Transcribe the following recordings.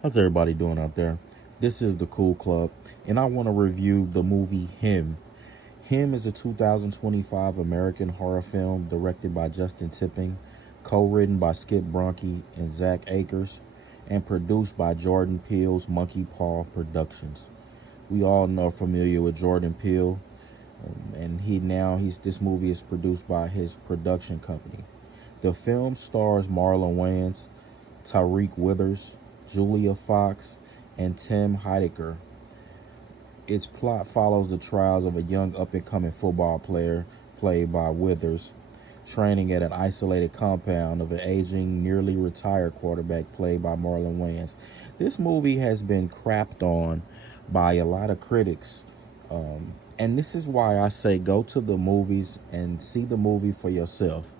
How's everybody doing out there? This is the Cool Club, and I want to review the movie Him. Him is a 2025 American horror film directed by Justin Tipping, co-written by Skip Bronke and Zach Akers, and produced by Jordan Peele's Monkey Paw Productions. We all know familiar with Jordan Peele, and he's this movie is produced by his production company. The film stars Marlon Wayans, Tyreek Withers, Julia Fox, and Tim Heidecker. Its plot follows the trials of a young up and coming football player, played by Withers, training at an isolated compound of an aging, nearly retired quarterback, played by Marlon Wayans. This movie has been crapped on by a lot of critics. And this is why I say go to the movies and see the movie for yourself,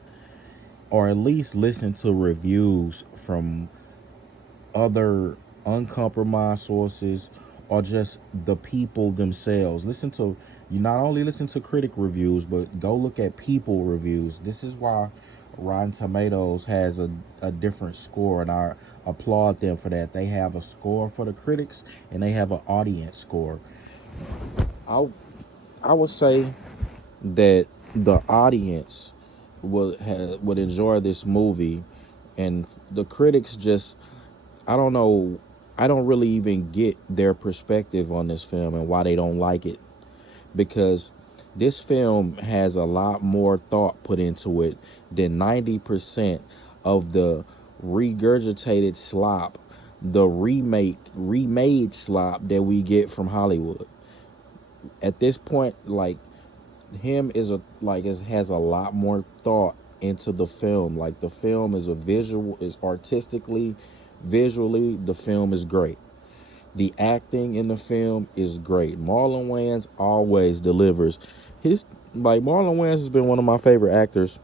or at least listen to reviews from other uncompromised sources or just the people themselves. You not only listen to critic reviews, but go look at people reviews. This is why Rotten Tomatoes has a different score, and I applaud them for that. They have a score for the critics and they have an audience score. I I would say that the audience would enjoy this movie, and the critics just, I don't know. I don't really even get their perspective on this film and why they don't like it, because this film has a lot more thought put into it than 90% of the regurgitated slop, the remade slop that we get from Hollywood. At this point, like, him is a like is has a lot more thought into the film. Like, the film is artistically, visually, the film is great. The acting in the film is great. Marlon Wayans always delivers. His Marlon Wayans has been one of my favorite actors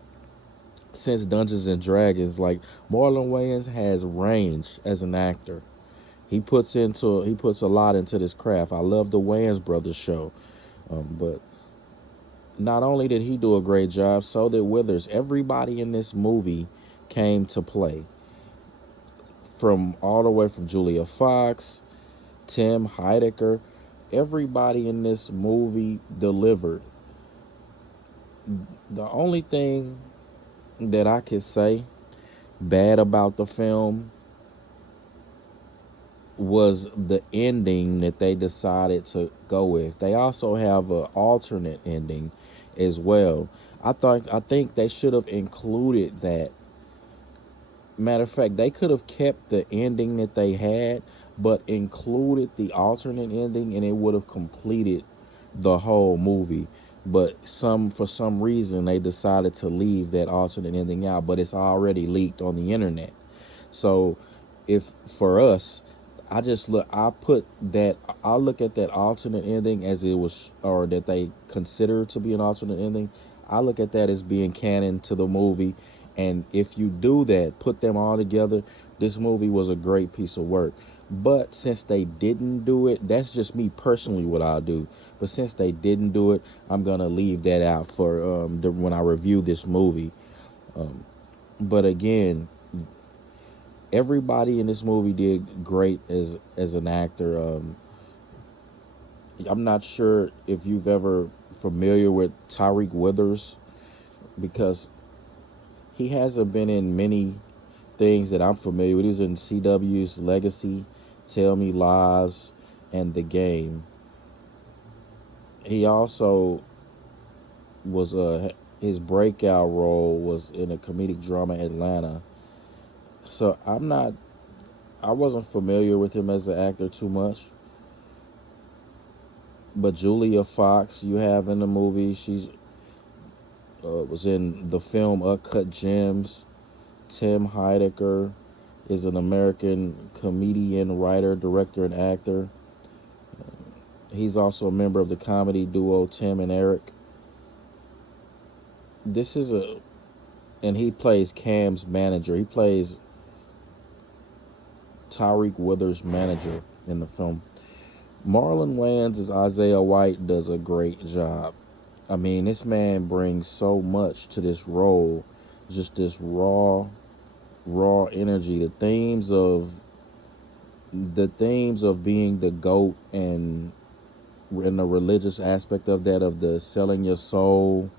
since Dungeons and Dragons. Like, Marlon Wayans has range as an actor. He puts a lot into this craft. I love the Wayans brothers show. But not only did he do a great job, so did Withers. Everybody in this movie came to play. From all the way from Julia Fox, Tim Heidecker, everybody in this movie delivered. The only thing that I could say bad about the film was the ending that they decided to go with. They also have an alternate ending as well. I think they should have included that. Matter of fact, they could have kept the ending that they had, but included the alternate ending, and it would have completed the whole movie. But for some reason they decided to leave that alternate ending out, but it's already leaked on the internet. So, if for us, I look at that alternate ending as it was, or that they consider to be an alternate ending. I look at that as being canon to the movie. And if you do that, put them all together, this movie was a great piece of work. But since they didn't do it, that's just me personally what I'll do. But since they didn't do it, I'm gonna leave that out for when I review this movie. But again, everybody in this movie did great as an actor. I'm not sure if you've ever familiar with Tyreek Withers, because he hasn't been in many things that I'm familiar with. He was in CW's Legacy, Tell Me Lies, and The Game. He also was his breakout role was in a comedic drama Atlanta. So I wasn't familiar with him as an actor too much. But Julia Fox, you have in the movie, she's was in the film Uncut Gems. Tim Heidecker is an American comedian, writer, director, and actor. He's also a member of the comedy duo Tim and Eric. This is a and he plays Cam's manager. He plays Tyreek Withers' manager in the film. Marlon Wayans as Isaiah White does a great job. I mean, this man brings so much to this role. Just this raw energy. The themes of the themes of being the GOAT and in the religious aspect of that, of the selling your soul,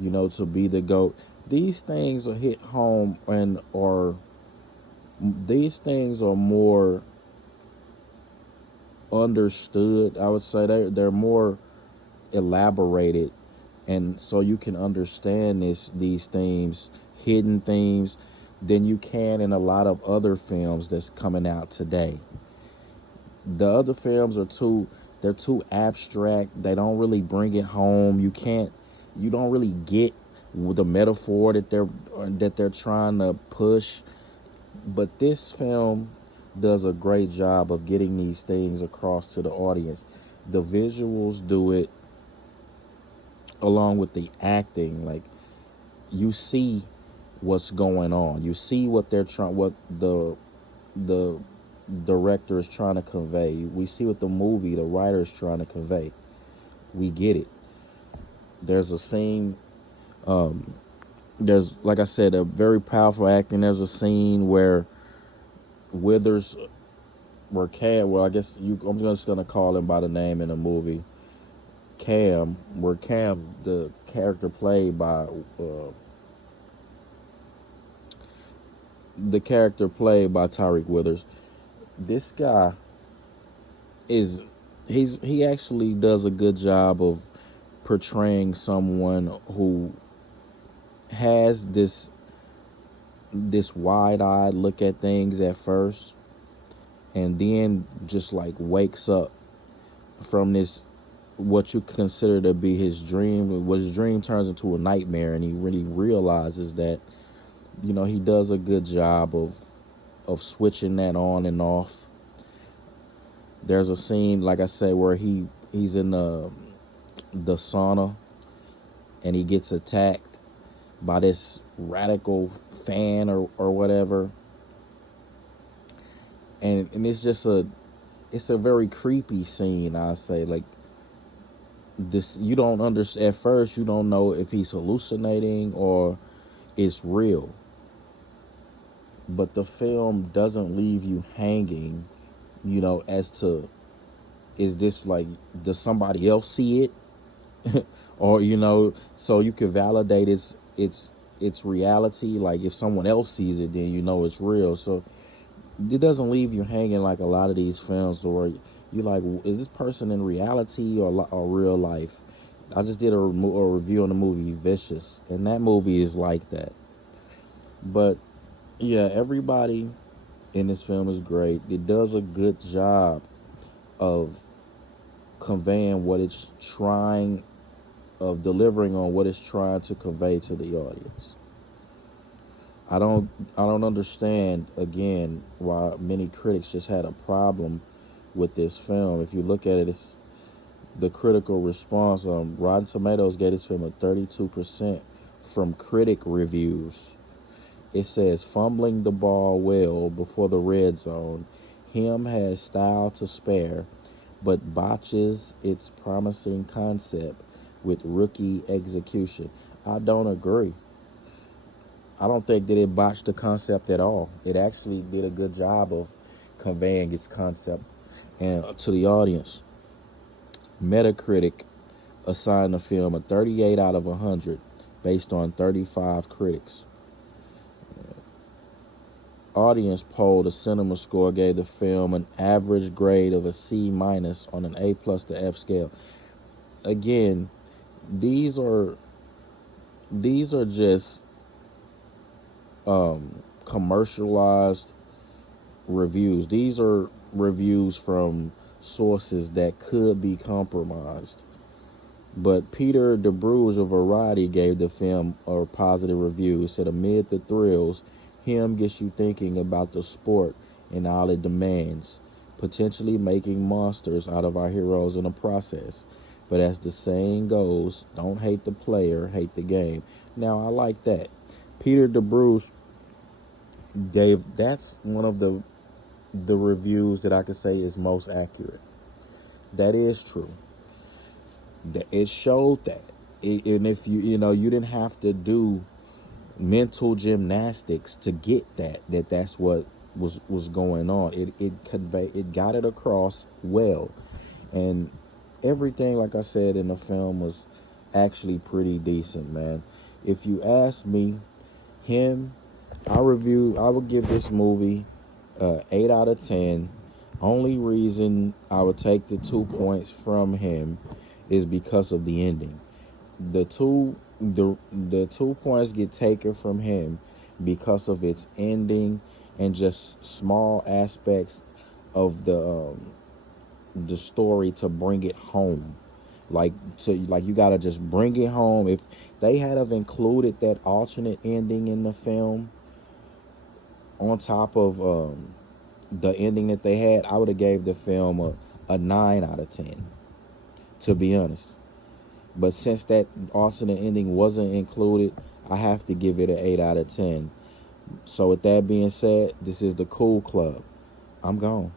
to be the GOAT. These things are hit home, and or these things are more understood. I would say they're more elaborated, and so you can understand these themes, hidden themes, than you can in a lot of other films that's coming out today. The other films are they're too abstract. They don't really bring it home. You don't really get the metaphor that they're trying to push. But this film does a great job of getting these things across to the audience. The visuals do it, along with the acting. Like, you see what's going on. You see what the director is trying to convey. We see what the writer is trying to convey. We get it. There's a scene. There's, like I said, a very powerful acting. There's a scene where Withers, where Cam. Well, I guess I'm just gonna call him by the name in the movie, Cam. Where Cam, the character played by Tyreek Withers. This guy he actually does a good job of portraying someone who has this wide-eyed look at things at first, and then just like wakes up from this, what you consider to be his dream. What his dream turns into a nightmare, and he really realizes that he does a good job of switching that on and off. There's a scene, like I said, where he's in the sauna, and he gets attacked by this radical fan or whatever, and it's a very creepy scene. I say, like, this, you don't understand at first. You don't know if he's hallucinating or it's real, but the film doesn't leave you hanging, as to, is this like, does somebody else see it? Or so you can validate its reality. Like, if someone else sees it, then it's real. So it doesn't leave you hanging like a lot of these films where you're like, is this person in reality or real life? I just did a review on the movie Vicious, and that movie is like that. But yeah, everybody in this film is great. It does a good job of conveying delivering on what it's trying to convey to the audience. I don't understand, again, why many critics just had a problem with this film. If you look at it, it's the critical response. Rotten Tomatoes gave this film a 32% from critic reviews. It says, fumbling the ball well before the red zone, him has style to spare, but botches its promising concept with rookie execution. I don't agree. I don't think that it botched the concept at all. It actually did a good job of conveying its concept and to the audience. Metacritic assigned the film a 38 out of 100 based on 35 critics. Audience poll, the cinema score, gave the film an average grade of a C- on an A+ to F scale. Again, these are just commercialized reviews. These are reviews from sources that could be compromised. But Peter DeBruge of Variety gave the film a positive review. He said, amid the thrills, him gets you thinking about the sport and all it demands, potentially making monsters out of our heroes in the process. But as the saying goes, don't hate the player, hate the game. Now, I like that. Peter DeBruge that's one of the reviews that I could say is most accurate. That is true. It showed that. And if you didn't have to do mental gymnastics to get that's what was going on. It got it across well, and everything, like I said, in the film was actually pretty decent, man. If you ask me, him, I would give this movie 8 out of 10. Only reason I would take the 2 points from him is because of the ending. The 2 points get taken from him because of its ending and just small aspects of the story to bring it home. Like you gotta just bring it home. If they had have included that alternate ending in the film on top of the ending that they had, I would have gave the film a 9 out of 10, to be honest. But since that alternate ending wasn't included, I have to give it an 8 out of 10. So with that being said, this is the Cool Club. I'm gone.